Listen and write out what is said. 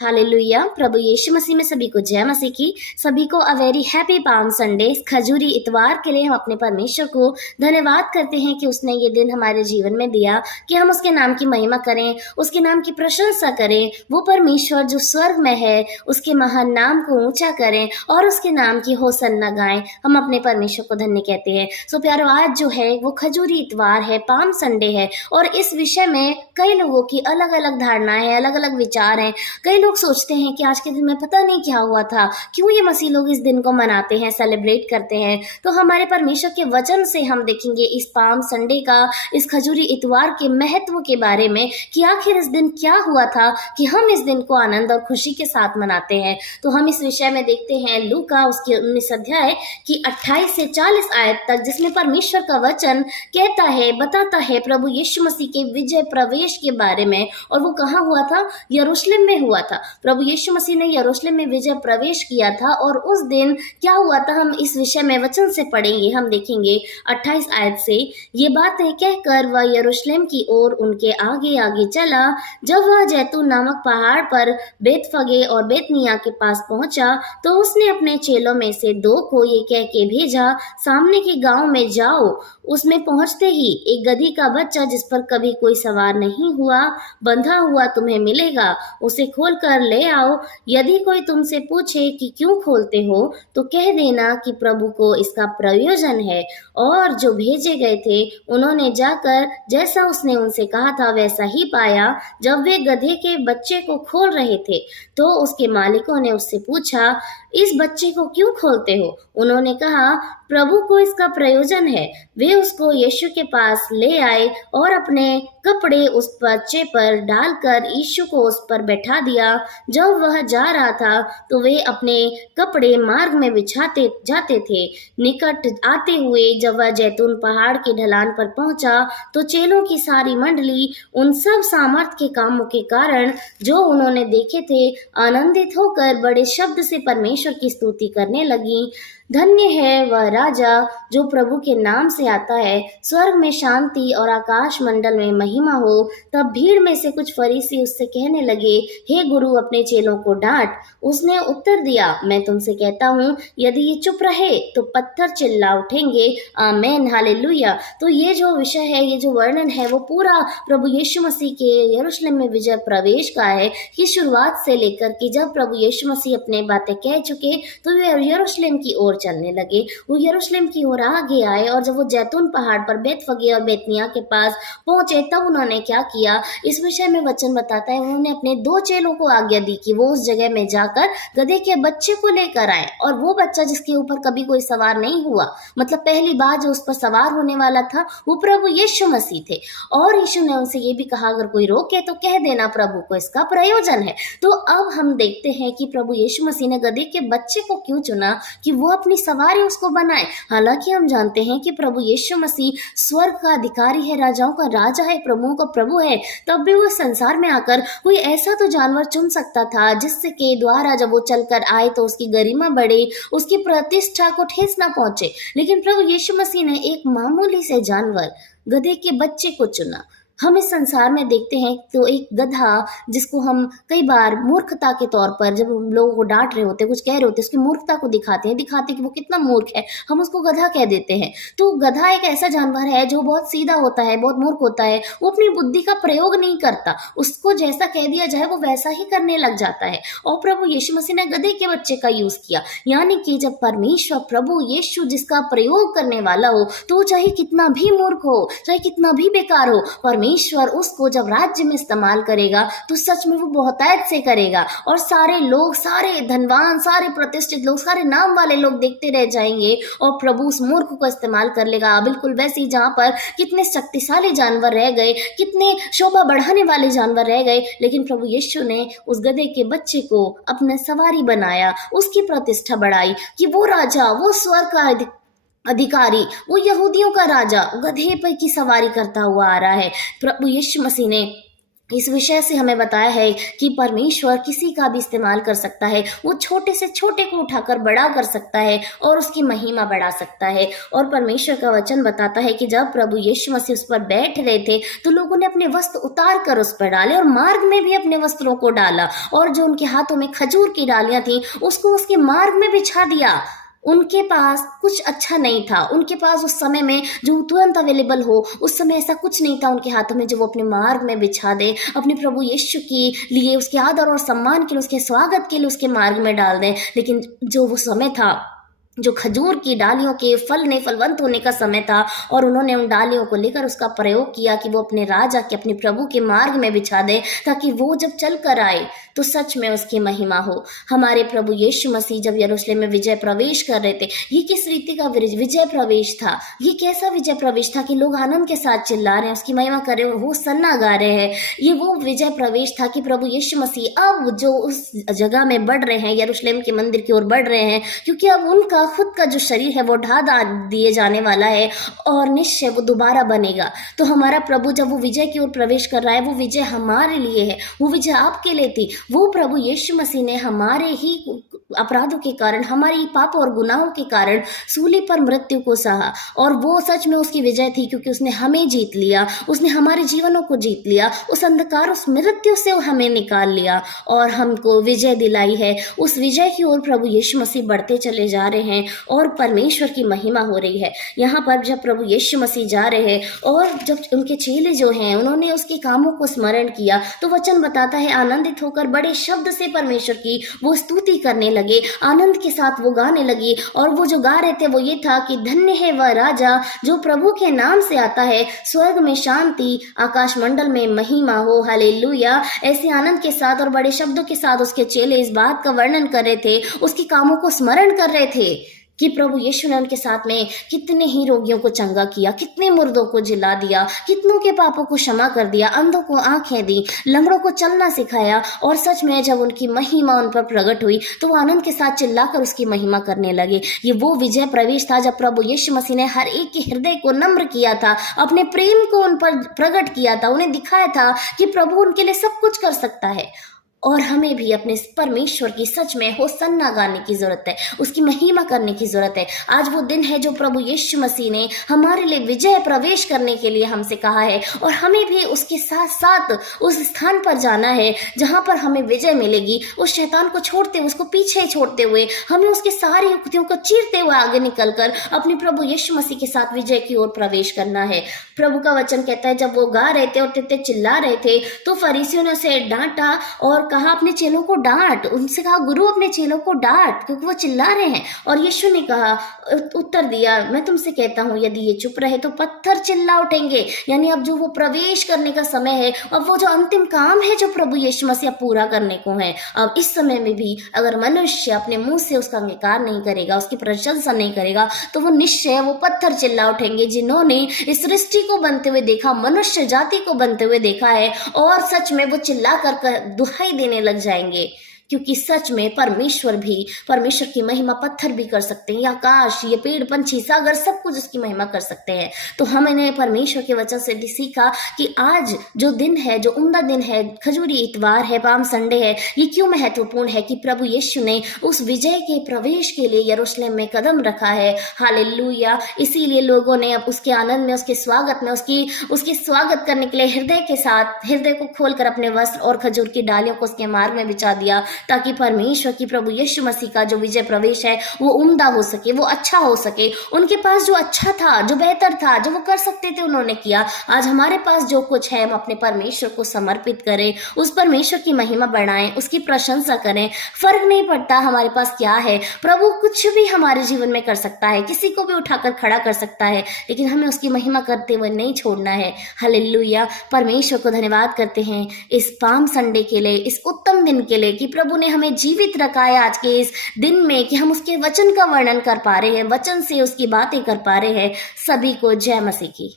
Hallelujah. प्रभु यीशु मसीह में सभी को जय मसीह की। सभी को a very happy Palm Sunday. खजूरी इतवार के लिए हम अपने परमेश्वर को धन्यवाद करते हैं कि उसने ये दिन हमारे जीवन में दिया कि हम उसके नाम की महिमा करें, उसके नाम की प्रशंसा करें। वो परमेश्वर जो स्वर्ग में है उसके महान नाम को ऊंचा करें और उसके नाम की होसन्ना गाएं। हम अपने परमेश्वर को धन्य कहते हैं। सो प्यारो, आज जो है वो खजूरी इतवार है, पाम संडे है और इस विषय में कई लोगों की अलग अलग धारणाएं हैं, अलग अलग विचार हैं। कई लोग सोचते हैं कि आज के दिन में पता नहीं क्या हुआ था, क्यों ये मसीह लोग इस दिन को मनाते हैं, सेलिब्रेट करते हैं। तो हमारे परमेश्वर के वचन से हम देखेंगे इस पाम संडे का, इस खजूरी इतवार के महत्व के बारे में कि आखिर इस दिन क्या हुआ था कि हम इस दिन को आनंद और खुशी के साथ मनाते हैं। तो हम इस विषय में देखते हैं लूका उसके 19 अध्याय की 28 से 40 आयत तक, जिसमें परमेश्वर का वचन कहता है, बताता है प्रभु यीशु मसीह के विजय प्रवेश के बारे में। और वो कहाँ हुआ था? यरूशलेम में हुआ था। प्रभु यीशु मसीह ने यरूशलेम में विजय प्रवेश किया था और उस दिन क्या हुआ था हम इस विषय में वचन से पढ़ेंगे। हम देखेंगे 28 आयत से, ये बातें कहकर वह यरूशलेम की ओर उनके आगे आगे चला। जब वह जैतून नामक पहाड़ पर बेतफगे और बेतनिया के पास पहुंचा तो उसने अपने चेलों में से 2 को ये कह के भेजा, सामने के गांव में जाओ। उसमें पहुंचते ही एक गधी का बच्चा जिस पर कभी कोई सवार नहीं हुआ, बंधा हुआ तुम्हें मिलेगा, उसे खोल कर ले आओ। यदि कोई तुमसे पूछे कि क्यों खोलते हो तो कह देना कि प्रभु को इसका प्रयोजन है। और जो भेजे गए थे उन्होंने जाकर जैसा उसने उनसे कहा था वैसा ही पाया। जब वे गधे के बच्चे को खोल रहे थे तो उसके मालिकों ने उससे पूछा, इस बच्चे को क्यों खोलते हो? उन्होंने कहा, प्रभु को इसका प्रयोजन है। वे उसको यीशु के पास ले आए और अपने कपड़े उस बच्चे पर डालकर यीशु को उस पर बैठा दिया। जब वह जा रहा था तो वे अपने कपड़े मार्ग में बिछाते जाते थे। निकट आते हुए जब वह जैतून पहाड़ के ढलान पर पहुंचा तो चेलों की सारी मंडली उन सब सामर्थ के कामों के कारण जो उन्होंने देखे थे आनंदित होकर बड़े शब्द से परमेश्वर की स्तुति करने लगी। धन्य है वह राजा जो प्रभु के नाम से आता है, स्वर्ग में शांति और आकाश मंडल में महिमा हो। तब भीड़ में से कुछ फरीसी उससे कहने लगे, हे गुरु, अपने चेलों को डांट। उसने उत्तर दिया, मैं तुमसे कहता हूँ, यदि ये चुप रहे तो पत्थर चिल्ला उठेंगे। आमेन, हालेलुया। तो ये जो विषय है, ये जो वर्णन है, वो पूरा प्रभु यीशु मसीह के यरूशलेम में विजय प्रवेश का है कि शुरुआत से लेकर कि जब प्रभु यीशु मसीह अपने बातें कह चुके तो वे यरूशलेम की ओर चलने लगे। वो यरूशलेम की ओर आगे आए और जब वो जैतून पहाड़ पर बेतफगे और बेतनिया के पास पहुंचे तब उन्होंने क्या किया, इस विषय में वचन बताता है, उन्होंने अपने 2 चेलों को आज्ञा दी कि वो उस जगह में जाकर गधे के बच्चे को लेकर आए। और वो बच्चा जिसके ऊपर कभी कोई सवार नहीं हुआ, मतलब पहली बार जो उस पर सवार होने वाला था वो प्रभु यीशु मसीह थे। और यीशु ने उनसे ये भी कहा, अगर कोई रोके तो कह देना प्रभु को इसका प्रयोजन है। तो अब हम देखते हैं कि प्रभु यीशु मसीह ने गधे के बच्चे को क्यों चुना कि वो अपनी सवारी उसको बनाए। हालांकि हम जानते हैं कि प्रभु यीशु मसीह स्वर्ग का अधिकारी है, राजाओं का राजा है, प्रभुओं का प्रभु है। तब भी वो संसार में आकर कोई ऐसा तो जानवर चुन सकता था जिससे के द्वारा जब वो चलकर आए तो उसकी गरिमा बढ़े, उसकी प्रतिष्ठा को ठेस ना पहुंचे। लेकिन प्रभु यीशु मसीह ने एक मामूली से जानवर, गधे के बच्चे को चुना। हम इस संसार में देखते हैं तो एक गधा जिसको हम कई बार मूर्खता के तौर पर, जब हम लोगों को डांट रहे होते, कुछ कह रहे होते, उसकी मूर्खता को दिखाते कि वो कितना मूर्ख है, हम उसको गधा कह देते हैं। तो गधा एक ऐसा जानवर है जो बहुत सीधा होता है, बहुत मूर्ख होता है। वो अपनी बुद्धि का प्रयोग नहीं करता, उसको जैसा कह दिया जाए वो वैसा ही करने लग जाता है। और प्रभु यीशु मसीह ने गधे के बच्चे का यूज किया, यानी कि जब परमेश्वर प्रभु यीशु जिसका प्रयोग करने वाला हो तो चाहे कितना भी मूर्ख हो, चाहे कितना भी बेकार हो, परमेश्वर उसको जब राज्य में इस्तेमाल करेगा तो सच में वो बहुतायत से करेगा। और सारे लोग, सारे धनवान, सारे प्रतिष्ठित लोग, सारे नाम वाले लोग देखते रह जाएंगे और प्रभु उस मूर्ख को इस्तेमाल कर लेगा। बिल्कुल वैसे ही जहाँ पर कितने शक्तिशाली जानवर रह गए, कितने शोभा बढ़ाने वाले जानवर रह गए, लेकिन प्रभु यीशु ने उस गधे के बच्चे को अपना सवारी बनाया, उसकी प्रतिष्ठा बढ़ाई कि वो राजा, वो स्वर्ग का अधिकारी, वो यहूदियों का राजा गधे पर की सवारी करता हुआ आ रहा है। प्रभु यीशु मसीह ने इस विषय से हमें बताया है कि परमेश्वर किसी का भी इस्तेमाल कर सकता है। वो छोटे से छोटे को उठाकर बड़ा कर सकता है और उसकी महिमा बढ़ा सकता है। और परमेश्वर का वचन बताता है कि जब प्रभु यीशु मसीह उस पर बैठ रहे थे तो लोगों ने अपने वस्त्र उतार कर उस पर डाले और मार्ग में भी अपने वस्त्रों को डाला, और जो उनके हाथों में खजूर की डालियां थी उसको उसके मार्ग में बिछा दिया। उनके पास कुछ अच्छा नहीं था, उनके पास उस समय में जो तुरंत अवेलेबल हो, उस समय ऐसा कुछ नहीं था उनके हाथों में जो वो अपने मार्ग में बिछा दे, अपने प्रभु यीशु के लिए, उसके आदर और सम्मान के लिए, उसके स्वागत के लिए उसके मार्ग में डाल दें। लेकिन जो वो समय था, जो खजूर की डालियों के फलने फलवंत होने का समय था, और उन्होंने उन डालियों को लेकर उसका प्रयोग किया कि वो अपने राजा के, अपने प्रभु के मार्ग में बिछा दे, ताकि वो जब चल कर आए तो सच में उसकी महिमा हो। हमारे प्रभु यीशु मसीह जब यरूशलेम में विजय प्रवेश कर रहे थे, ये किस रीति का विजय प्रवेश था? ये कैसा विजय प्रवेश था कि लोग आनंद के साथ चिल्ला रहे हैं, उसकी महिमा कर रहे हैं, वो सन्ना गा रहे हैं। ये वो विजय प्रवेश था कि प्रभु यीशु मसीह अब जो उस जगह में बढ़ रहे हैं, यरूशलेम के मंदिर की ओर बढ़ रहे हैं, क्योंकि अब उनका खुद का जो शरीर है वो ढा दिए जाने वाला है और निश्चय वो दोबारा बनेगा। तो हमारा प्रभु जब वो विजय की ओर प्रवेश कर रहा है, वो विजय हमारे लिए है, वो विजय आपके लिए थी। वो प्रभु यीशु मसीह ने हमारे ही अपराधों के कारण, हमारी पापों और गुनाहों के कारण सूली पर मृत्यु को सहा, और वो सच में उसकी विजय थी, क्योंकि उसने हमें जीत लिया, उसने हमारे जीवनों को जीत लिया, उस अंधकार, उस मृत्यु से हमें निकाल लिया और हमको विजय दिलाई है। उस विजय की ओर प्रभु यीशु मसीह बढ़ते चले जा रहे हैं और परमेश्वर की महिमा हो रही है। यहाँ पर जब प्रभु यीशु मसीह जा रहे हैं और जब उनके चेले जो हैं उन्होंने उसके कामों को स्मरण किया, तो वचन बताता है आनंदित होकर बड़े शब्द से परमेश्वर की वो स्तुति करने लगे, आनंद के साथ वो गाने लगी। और वो जो गा रहे थे वो ये था कि धन्य है वह राजा जो प्रभु के नाम से आता है, स्वर्ग में शांति, आकाश मंडल में महिमा हो, हालेलुया। ऐसे आनंद के साथ और बड़े शब्दों के साथ उसके चेले इस बात का वर्णन कर रहे थे, उसके कामों को स्मरण कर रहे थे कि प्रभु यीशु ने उनके साथ में कितने ही रोगियों को चंगा किया, कितने मुर्दों को जिला दिया, कितनों के पापों को क्षमा कर दिया, अंधों को आंखें दी, लंगड़ों को चलना सिखाया। और सच में जब उनकी महिमा उन पर प्रकट हुई तो वो आनंद के साथ चिल्लाकर उसकी महिमा करने लगे। ये वो विजय प्रवेश था जब प्रभु यीशु मसीह ने हर एक के हृदय को नम्र किया था, अपने प्रेम को उन पर प्रकट किया था, उन्हें दिखाया था कि प्रभु उनके लिए सब कुछ कर सकता है। और हमें भी अपने परमेश्वर की सच में होसन्ना गाने की जरूरत है, उसकी महिमा करने की जरूरत है। आज वो दिन है जो प्रभु यीशु मसीह ने हमारे लिए विजय प्रवेश करने के लिए हमसे कहा है, और हमें भी उसके साथ साथ उस स्थान पर जाना है जहां पर हमें विजय मिलेगी। उस शैतान को छोड़ते हुए, उसको पीछे छोड़ते हुए, हमें उसके सारी युक्तियों को चीरते हुए आगे निकलकर अपने प्रभु यीशु मसीह के साथ विजय की ओर प्रवेश करना है। प्रभु का वचन कहता है जब वो गा रहे थे और तित्ते चिल्ला रहे थे तो फरीसियों ने उसे डांटा और कहा अपने चेलों को डांट, उनसे कहा गुरु अपने चेलों को डांट क्योंकि वो चिल्ला रहे हैं। और यीशु ने कहा, उत्तर दिया, मैं तुमसे कहता हूं यदि ये चुप रहे तो पत्थर चिल्ला उठेंगे। यानी अब जो वो प्रवेश करने का समय है, अब वो जो अंतिम काम है जो प्रभु यीशु मसीह पूरा करने को है, अब इस समय में भी अगर मनुष्य अपने मुंह से उसका अंगीकार नहीं करेगा, उसकी प्रशंसा नहीं करेगा, तो वो निश्चय वो पत्थर चिल्ला उठेंगे जिन्होंने इस सृष्टि को बनते हुए देखा, मनुष्य जाति को बनते हुए देखा है, और सच में वो चिल्ला कर दुहाई देने लग जाएंगे। क्योंकि सच में परमेश्वर की महिमा पत्थर भी कर सकते हैं, ये आकाश, ये पेड़, पंछी, सागर, सब कुछ उसकी महिमा कर सकते हैं। तो हमने परमेश्वर के वचन से भी सीखा कि आज जो दिन है, जो उम्दा दिन है, खजूरी इतवार है, पाम संडे है, ये क्यों महत्वपूर्ण है कि प्रभु यीशु ने उस विजय के प्रवेश के लिए यरूशलेम में कदम रखा है। हालेलुया। इसीलिए लोगों ने अब उसके आनंद में, उसके स्वागत में, उसके स्वागत करने के लिए हृदय को खोलकर अपने वस्त्र और खजूर की डालियों को उसके मार्ग में बिछा दिया, ताकि परमेश्वर की, प्रभु यीशु मसीह का जो विजय प्रवेश है वो उम्दा हो सके, वो अच्छा हो सके। उनके पास जो अच्छा था, जो बेहतर था, जो वो कर सकते थे, उन्होंने किया। आज हमारे पास जो कुछ है हम अपने परमेश्वर को समर्पित करें, उस परमेश्वर की महिमा बढ़ाएं, उसकी प्रशंसा करें। फर्क नहीं पड़ता हमारे पास क्या है, प्रभु कुछ भी हमारे जीवन में कर सकता है, किसी को भी उठाकर खड़ा कर सकता है, लेकिन हमें उसकी महिमा करते हुए नहीं छोड़ना है। हालेलुया। परमेश्वर को धन्यवाद करते हैं इस पाम संडे के लिए, इस उत्तम दिन के लिए कि प्रभु ने हमें जीवित रखा है आज के इस दिन में, कि हम उसके वचन का वर्णन कर पा रहे हैं, वचन से उसकी बातें कर पा रहे हैं। सभी को जय मसीह की।